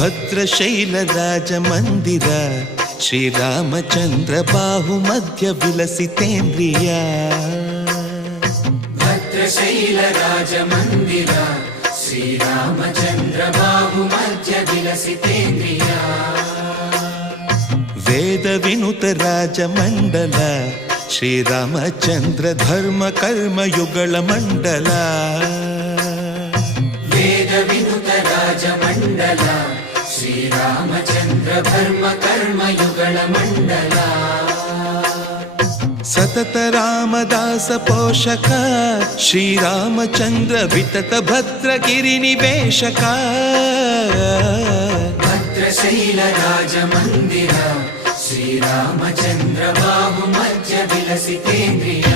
ಭದ್ರಶೈಲ ರಾಜ ಮಂದಿರ ಶ್ರೀರಾಮಚಂದ್ರ ಬಾಹು ಮಧ್ಯ ವಿಲಸಿತೇಂದ್ರಿಯ ಭದ್ರಶೈಲ ರಾಜ ಮಂದಿರ ಶ್ರೀರಾಮಚಂದ್ರ ಬಾಹು ಮಧ್ಯ ವಿಲಸಿತೇಂದ್ರಿಯ ವೇದ ವಿನುತ ರಾಜ ಮಂಡಲ ಶ್ರೀರಾಮಚಂದ್ರ ಧರ್ಮ ಕರ್ಮಯುಗಳ ಮಂಡಲ ವೇದ ವಿನುತ ರಾಜ ಮಂಡಲ ಶ್ರೀರಾಮಚಂದ್ರ ಧರ್ಮ ಕರ್ಮಯುಗಳ ಮಂಡಲ ಸತತ ರಾಮದಾಸ ಪೋಷಕ ಶ್ರೀರಾಮಚಂದ್ರ ವಿತತ ಭದ್ರಗಿರಿ ನಿವೇಶಕ ಭದ್ರಶೈಲ ರಾಜ ಮಂದಿರ ಶ್ರೀರಾಮಚಂದ್ರ ಬಾಹು ಮಧ್ಯ ವಿಲಸಿತೇಂದ್ರಿಯ